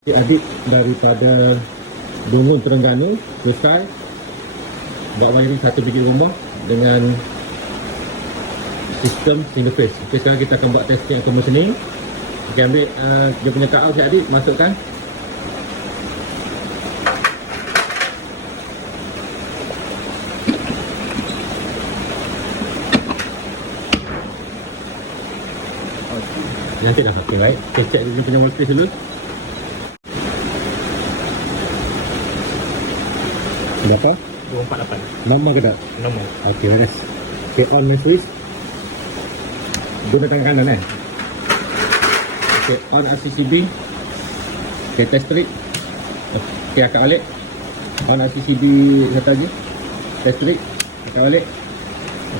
Adik daripada Dungun Terengganu selesai buat wiring satu biji rumah dengan sistem single phase. Okay, sekarang kita akan buat testing commissioning. Okay, ambil dia punya cut-out Cik Adik, masukkan. Nanti dah pakai, right? Okay, check dia punya workspace dulu. Berapa? 248. Normal ke tak? Normal. Okey, beres. Okay, on my switch. Guna tangan kanan Okay, on RCCB. Okay, test strip. Okay, akak balik. On RCCB satu lagi. Test strip. Akak balik.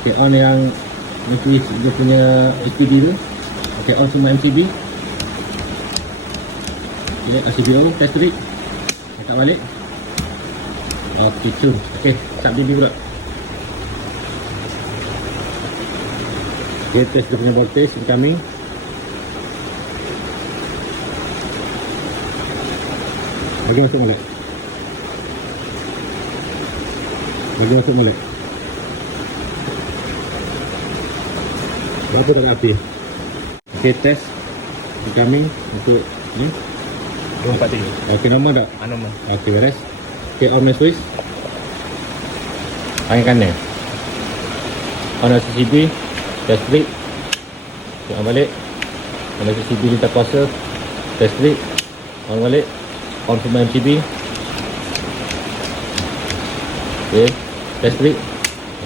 Okay, on yang switch dia punya HPD tu. Okay, on semua MCB. Okay, RCBO, test strip. Akak balik. Okey, cun. Okey, start BB pula. Okay, test dia punya voltage incoming. Lagi masuk balik. Lagi masuk balik. Berapa tak ada api? Okay, test incoming untuk ni. 243. Okey, normal tak? Normal. Okey, beres. Okay, on my switch. Tangan kanan. On RCCB. Test strip. Okay, on balik. On RCCB lintas kuasa. Test strip. On balik. On semua MCB. Okay, test strip.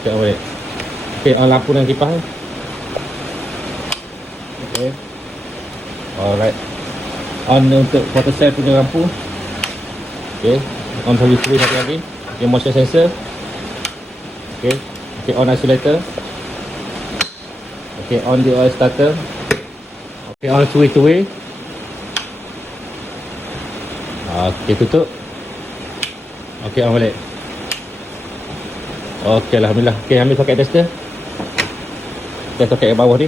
Okay, on balik. Okay, on lampu dan kipas. Okay. Alright. On untuk photocell punya lampu. Okay. On service switch satu lagi. Okay, motion sensor. Okay. Okay, on isolator. Okay, on the oil starter. Okay, on switch away. Okay, tutup. Okay, on balik. Okay, alhamdulillah. Okay, ambil soket tester. Test soket yang bawah ni.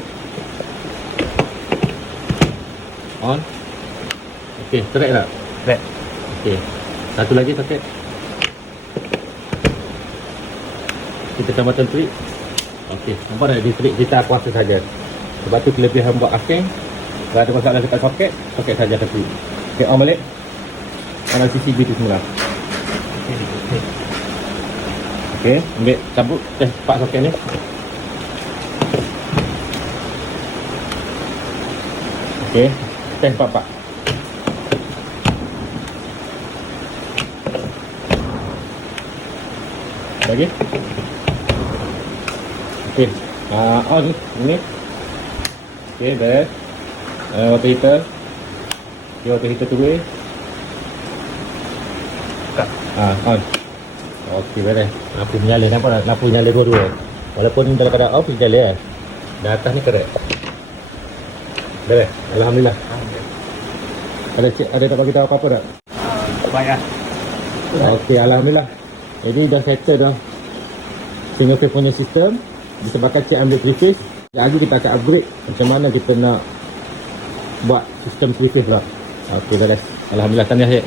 On. Okay, track tak? Track. Okay. Satu lagi soket. Kita tambahkan trip. Okey, nampak tak? Di trip kita kuasa saja. Sebab tu kelebihan buat asking. Kalau ada masalah dekat soket, soket saja ke trip. Okey, on balik. On CCB tu semula. Okey, ambil cabut test part soket ni. Okey, test part. Lagi. Okey. On ni. Okey, beres. Water heater. Okay, water heater tu boleh. On. Okey, beres. Lampu menyala, nampak tak? Lampu menyala dua-dua. Walaupun dalam keadaan off dia nyala. Dan atas ni correct. Beres. Alhamdulillah. Ada tak bagi tahu apa-apa tak? Payah. Okey, alhamdulillah. Jadi dah settle dah single phase punya sistem. Disebabkan Cik ambil 3 phase, lagi kita akan upgrade macam mana kita nak buat sistem 3 phase lah. Okey, beres. Alhamdulillah, tahniah Cik.